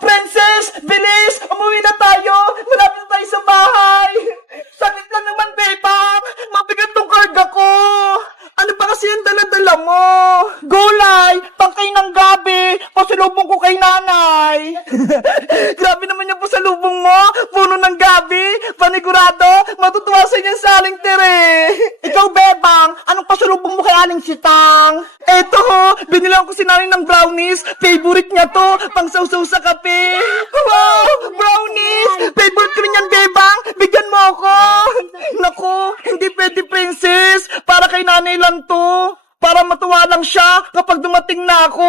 Princess, bilis! Umuwi na tayo! Malapit na tayo sa bahay! Sakit lang naman, Bebang! Mabigat tong karga ko! Ano ba kasi yung dala-dala mo? Gulay! Pangkay ng gabi! Pasalubong ko kay nanay! Grabe naman yung pasalubong mo! Puno ng gabi! Panigurado! Matutuwa sa inyo sa Aling Tere! Ikaw, Bebang! Anong pasalubong mo kay Aling Sitang? Eto ho! Binilang ko si nanay ng brownies! Favorite niya to! Pang-sausaw sa kape! Wow! Brownies! Favorite ko rin yan, Bebang! Bigyan mo ako! Naku! Hindi pwede, Princess! Para kay nanay lang to! Para matuwa lang siya kapag dumating na ako!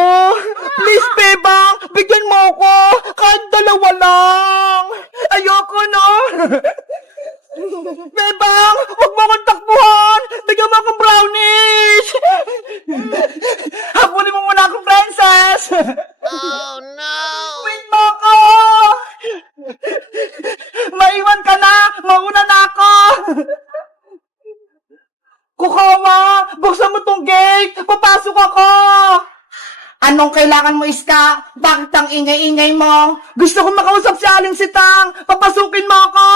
Please, Bebang! Bigyan mo ako! Kahit dalawa lang! Ayoko, no? Bebang! Huwag mo akong takbuhan! Bigyan mo akong brownies! Habulin mo muna akong princess! Oh no! Wait mo ako! Maiwan ka na! Mauna na ako! Kukawa! Buksan mo tong gate! Papasok ako! Anong kailangan mo, Iska? Bakit ang ingay-ingay mo? Gusto kong makausap si Aling Sitang! Papasukin mo ako!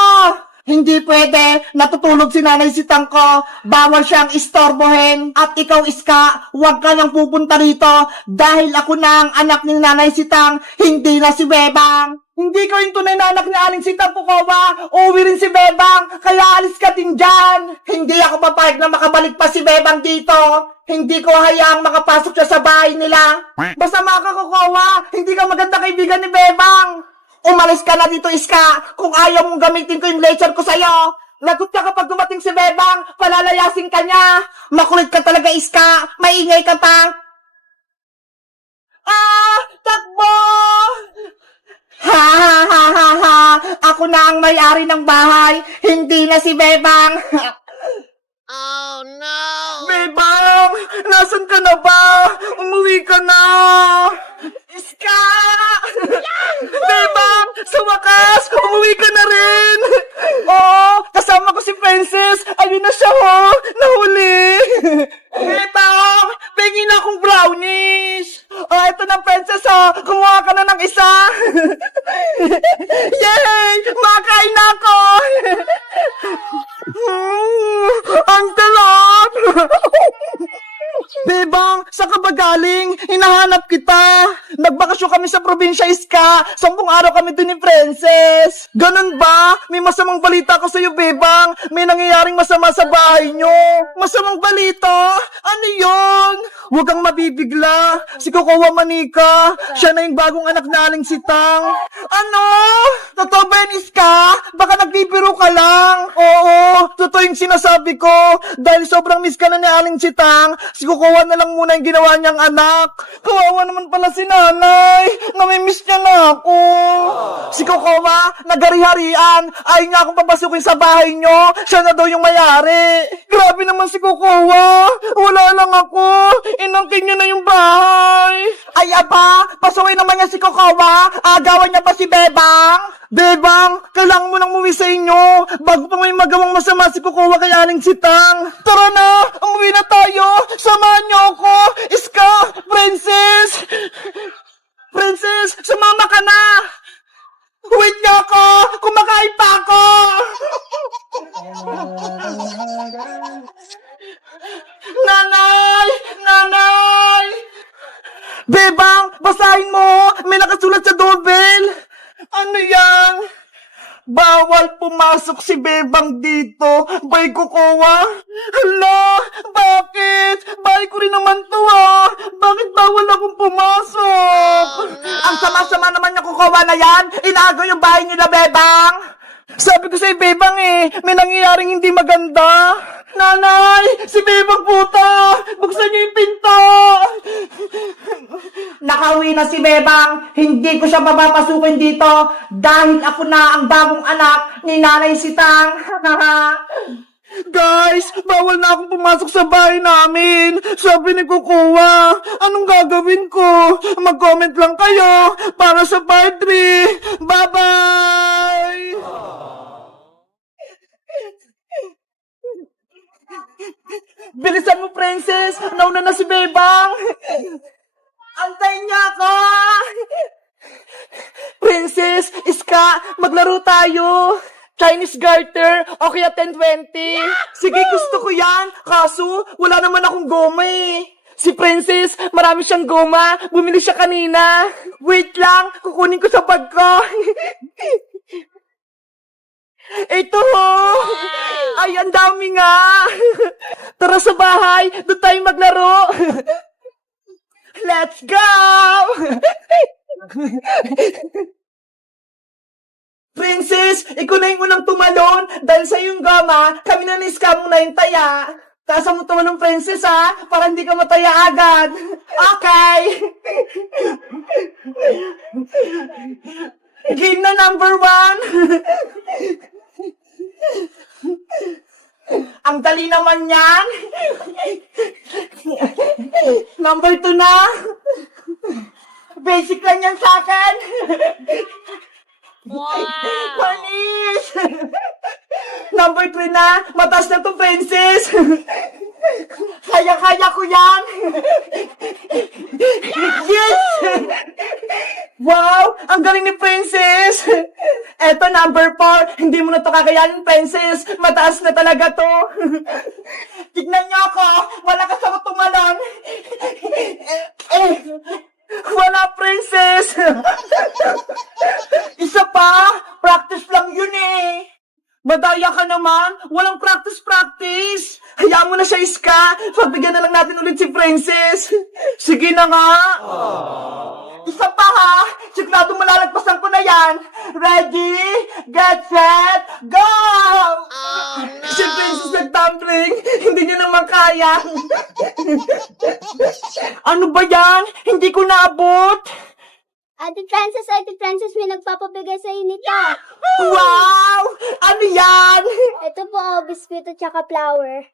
Hindi pwede. Natutulog si Nanay Sitang ko. Bawal siyang istorbohin. At ikaw, Iska, huwag ka nang pupunta rito dahil ako na ang anak ni Nanay Sitang, hindi na si Bebang. Hindi ko yung tunay na anak ni Aling Sitang, Pukawa. Uuwi rin si Bebang, kaya alis ka din dyan. Hindi ako papayag na makabalik pa si Bebang dito. Hindi ko hayaang makapasok siya sa bahay nila. Masama ka, Kukawa. Hindi ka maganda kaibigan ni Bebang. Umalis ka na dito, Iska. Kung ayaw mong gamitin ko yung laser ko sa'yo. Lagot ka kapag dumating si Bebang. Palalayasin ka niya. Makulit ka talaga, Iska. Maingay ka pa. Takbo! Ha ha ha ha ha. Ako na ang may-ari ng bahay. Hindi na si Bebang. Oh no! Bebang! Nasaan ka na ba? Umuwi ka na! Iska! Bebang! Sa wakas! Umuwi ka na rin! Oo! Kasama ko si Princess! Ayun na siya, ho! Nahuli! Bebang! Pengin na akong brownies! Ito na, Princess, ho! Kumuha ka na ng isa! Yay! Makain na ako! Ang talap! Bebang, saan ka ba galing? Hinahanap kita. Nagbakasyon kami sa probinsya, Iska. 10 araw kami dun ni Princess. Ganun ba? May masamang balita ko sa'yo, Bebang. May nangyayaring masama sa bahay nyo. Masamang balita? Ano yun? Huwag kang mabibigla. Si Kokowa Manika, siya na yung bagong anak na Aling Sitang. Ano? Totoo ba yun, Iska? Baka nagbibiro ka lang. Oo, totoo yung sinasabi ko. Dahil sobrang miss ka na ni Aling Sitang, si Kokowa na lang muna yung ginawa niyang anak. Kawawa naman pala si nanay. Namimiss niya na ako. Si Kokowa, nagari-harian. Ayaw niya akong papasukin sa bahay niyo. Siya na daw yung mayari. Grabe naman si Kokowa. Wala lang ako. Inangkin niya na yung bahay. Ay aba, pasaway naman niya si Kokowa. Agawan niya pa si Bebang. Bebang, kailangan mo nang umuwi sa inyo bago pa may magawang masama si Kokowa kay Aling Sitang. Tara na, umuwi na tayo. Samahan niyo ako. Iska, Princess. Princess, sumama ka na. Wait niyo ako. Kumakain pa ako. Nanay! Nanay! Bebang, basahin mo! May nakasulat sa doorbell! Ano yan? Bawal pumasok si Bebang dito! Bay Kokowa! Hala! Bakit? Bahay ko rin naman to, ah! Bakit bawal akong pumasok? Ang sama-sama naman yung Kokowa na yan! Inaagaw yung bahay nila, Bebang! Sabi ko sa'yo, Bebang, may nangyayaring hindi maganda. Nanay! Si Bebang puta! Buksan niyo yung pinto! Nakauwi na si Bebang. Hindi ko siya papapasukin dito dahil ako na ang bagong anak ni Nanay Sitang. Guys, bawal na akong pumasok sa bahay namin. Sabi ni Kukuha, anong gagawin ko? Mag-comment lang kayo para sa part 3. Bye-bye! Bilisan mo, Princess! Nauna na si Bebang! Antayin niya ako! Princess, Iska, maglaro tayo. Chinese garter o kaya 10-20. Sige, gusto ko yan. Kaso, wala naman akong goma eh. Si Princess, marami siyang goma. Bumili siya kanina. Wait lang, kukunin ko sa bag ko. Ito ho! Ay, ang dami nga! Tara sa bahay, doon tayo maglaro! Let's go! Princess, ikaw na yung unang tumalon dahil sa iyong gama, kami na ni-scam mo na yung taya. Tasa mo tumalon, Princess, ha? Para hindi ka mataya agad. Okay! Game na number 1. Ang dali naman yan. Number 2 na. Basic lang yan sa akin. Wow! Panis! Number 3 na. Mataas na to, Princess. Kaya-kaya ko yan. Yes! Wow! Ang galing ni Princess! Eto, number 4. Hindi mo na to kakayanin, Princess. Mataas na talaga to. Tignan niyo ako. Malakas ako tumalon. Wala, Princess. Isa pa. Practice lang yun eh. Madaya ka naman. Walang practice. Hayaan mo na siya, Iska. Pagbigyan na lang natin ulit si Princess. Sige na nga. Isa pa ha. Sigurado malalagpasan ko na yan. Ready, get set, go! Oh no! Si Princess nag-tumbling. Hindi niya naman kaya. Ano ba yan? Hindi ko naabot. Ate Frances, may nagpapabigay sa nito. Wow! Ano yan? Ito po, biskuit at saka flour.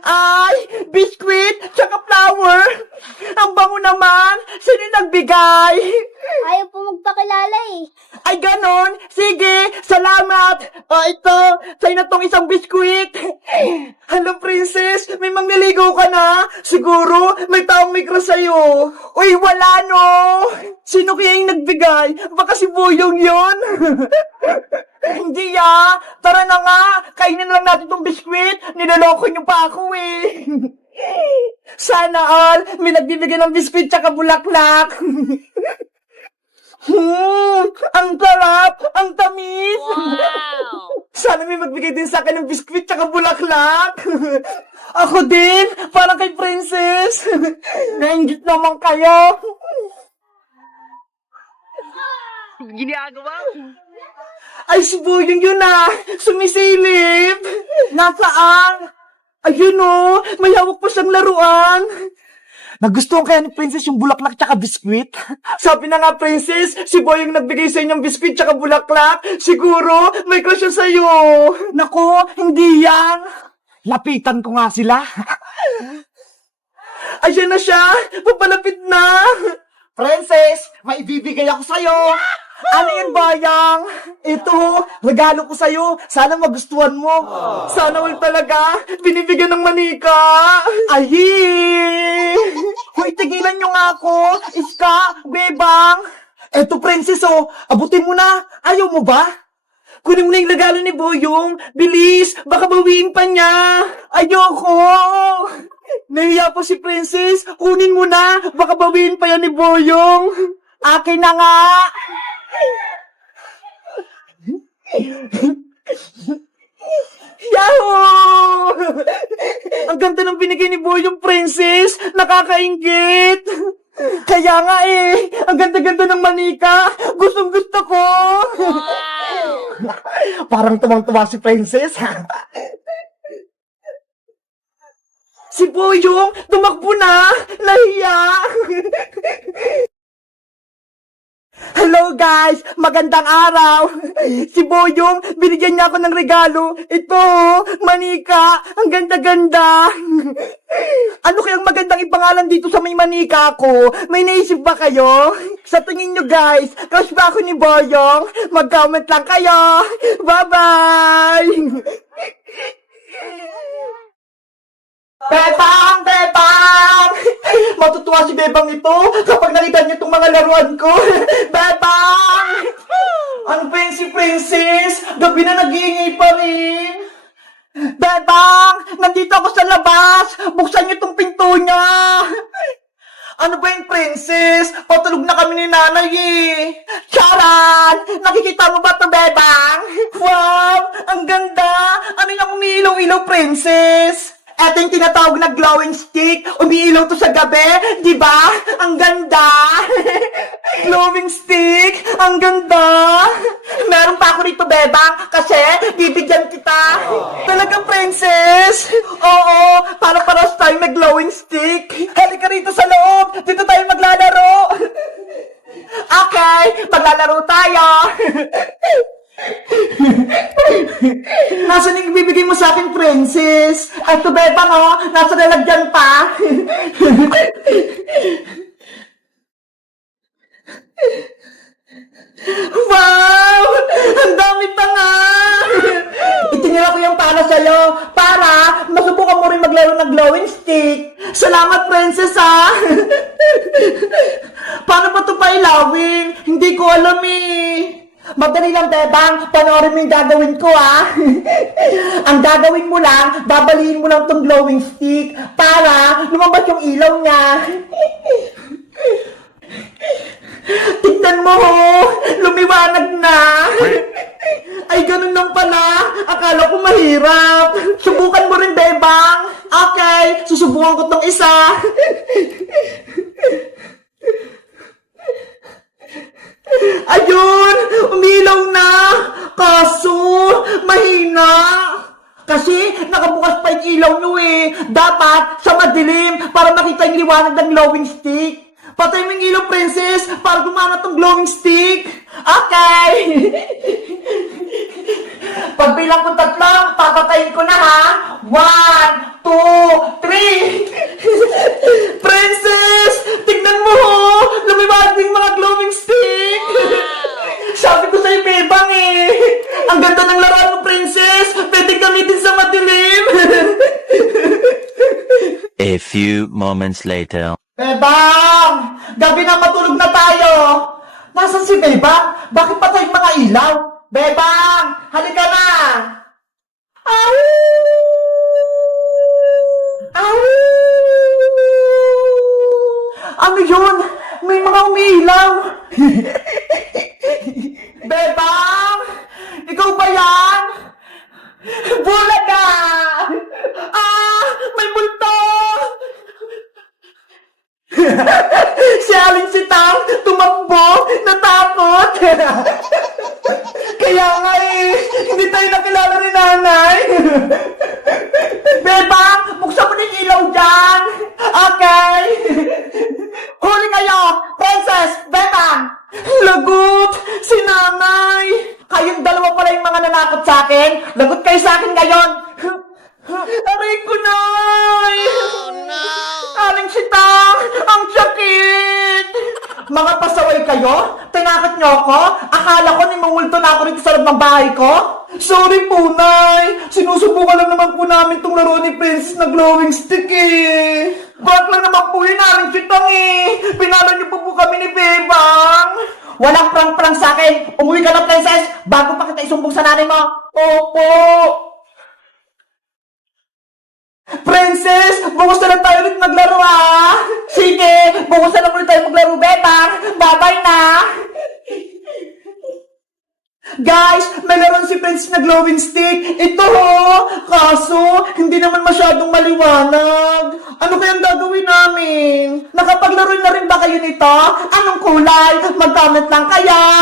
Ay, biskuit, tsaka flour. Ang bango naman. Sino yung nagbigay? Ayaw po magpakilala eh. Ay, ganon. Sige, salamat. Ito, sa'yo na tong isang biskuit. Hello, Princess. May mangliligaw ka na? Siguro, may taong may crush sa'yo. Uy, wala no. Sino kaya yung nagbigay? Baka si Boyong yun. Hindi Tara na nga. Kainin lang natin tong biskuit. Niloloko niyo pa ako eh. Sana all, may nagbibigay ng biskuit tsaka bulaklak. Ang sarap! Ang tamis! Wow! Sana may magbigay din sa akin ng biskuit tsaka bulaklak. Ako din, parang kay Princess. Nainggit naman kayo. Ginagawa? Ay, si Boyong yun sumisilip. Nasaan? Ayun may hawak pa siyang laruan. Nagustuhan kaya ni Princess yung bulaklak tsaka biskwit? Sabi na nga, Princess, si Boyong nagbigay sa inyong biskwit tsaka bulaklak. Siguro, may crush siya sa'yo. Naku, hindi yan. Lapitan ko nga sila. Ayan na siya. Papalapit na. Princess, may ibibigay ako sa'yo. Ano yun, Bayang? Ito, regalo ko sa'yo. Sana magustuhan mo. Sana all talaga. Binibigyan ng manika. Ay! Hoy, tigilan nyo nga ako. Iska, Bebang. Eto, Princess, abutin mo na. Ayaw mo ba? Kunin mo na yung regalo ni Boyong. Bilis, baka bawiin pa niya. Ayoko. Nahiya po si Princess. Kunin mo na. Baka bawiin pa yan ni Boyong. Akin na nga. Yahoo! Ang ganda ng binigay ni Boyong, Princess. Nakakaingit. Kaya nga ang ganda-ganda ng manika. Gustong-gusto ko. Wow! Parang tumang-tuwa si Princess. Si Boyong, tumakbo na. Nahiya. Hello guys! Magandang araw! Si Boyong, binigyan niya ako ng regalo. Ito, manika. Ang ganda-ganda. Ano kayang magandang ipangalan dito sa may manika ko? May naisip ba kayo? Sa tingin nyo guys, crush ba ako ni Boyong? Mag-comment lang kayo. Bye-bye! Bebang! Bebang! Matutuwa si Bebang ito kapag nakita niya itong mga laruan ko. Bebang! yan si Princess? Gabi na nag-iingay pa rin. Bebang, nandito ako sa labas. Buksan niyo tong pinto niya. Ano ba yung Princess? Patulog na kami ni nanay eh. Charan! Nakikita mo ba ito, Bebang? Wow! Ang ganda! Ano yung umiilaw-ilaw, Princess? Ito yung tinatawag na glowing stick. Umiilaw to sa gabi. Di ba? Ang ganda! Glowing stick! Ang ganda! Meron pa ako rito, Bebang, kasi bibigyan kita. Talaga, Princess? Oo, para tayo may glowing stick. Halika rito sa loob. Dito tayo maglalaro. Okay, maglalaro tayo. Nasaan yung bibigay mo sa akin, Princess? Ay, ito, Bebang, oh. Nasa lalagyan pa. Wow! Ang dami pa nga! Itinira ko yung para sa'yo para masubukan mo rin maglaro ng glowing stick. Salamat, Princess, ha? Paano ba ito pailawin? Hindi ko alam, eh. Madali lang, Bebang. Panoorin mo yung gagawin ko, ha? Ang gagawin mo lang, babaliin mo lang tong glowing stick para lumabas yung ilaw niya. Tignan mo, ho! Lumiwanag na! Ay, ganun lang pala. Akala ko mahirap. Subukan mo rin, Bebang. Okay, susubukan ko tong isa. Ayun! Umilaw na! Kaso, mahina! Kasi, nakabukas pa yung ilaw nyo eh. Dapat, sa madilim, para makita yung liwanag ng glowing stick. Patay mo yung ilaw, Princess, para gumana tong glowing stick. Okay! Pagbilang ko 3, papatayin ko na, ha? 1, 2, 3! Princess! Tignan mo, ho! Lumiwanag yung mga glowing stick! Sabi ko sa'yo, Bebang, eh! Ang ganda ng laruan mo, Princess! Pwede gamitin sa madilim! A few moments later. Bebang! Gabi na, matulog na tayo! Nasaan si Bebang? Bakit patay yung mga ilaw? Bebang! Halika na! Au! Au! Ano yun? May mga umiilaw! Bebang! Ikaw ba yan? Bulaga! Ah! May multo! Si Aling Sitang tumakbo, natakot. Kaya nga eh, hindi tayo nakilala ni nanay. Bebang, buksan mo na yung ilaw dyan. Okay. Huli kayo, Princess, Bebang. Lagot, si nanay. Kayong dalawa pala yung mga nanakot sa akin. Lagot kayo sa akin ngayon. Aray ko, nay. Oh no! Aling Sitang, ang sakit! Mga pasaway kayo? Tinakot niyo ako? Akala ko nimumulto na ako rito sa loob ng bahay ko? Sorry po, Nay! Sinusubukan lang naman po namin tong laro ni Princess na glowing stick eh! Bakit lang naman po yun, Aling Sitang eh! Pinalo niyo po kami ni Bebang! Walang prang-prang sa akin! Umuwi ka na, Princess! Bago pa kita isumbong sa nanay mo! Opo! Princess, bukas na lang tayo ulit maglaro, ha? Sige, bukas na lang ulit tayo maglaro, Bebang. Bye-bye na. Guys, may laruan si Princess na glowing stick. Ito, ho. Kaso, hindi naman masyadong maliwanag. Ano kayang gagawin namin? Nakapaglaro na rin ba kayo nito? Anong kulay? Mag-comment lang kaya.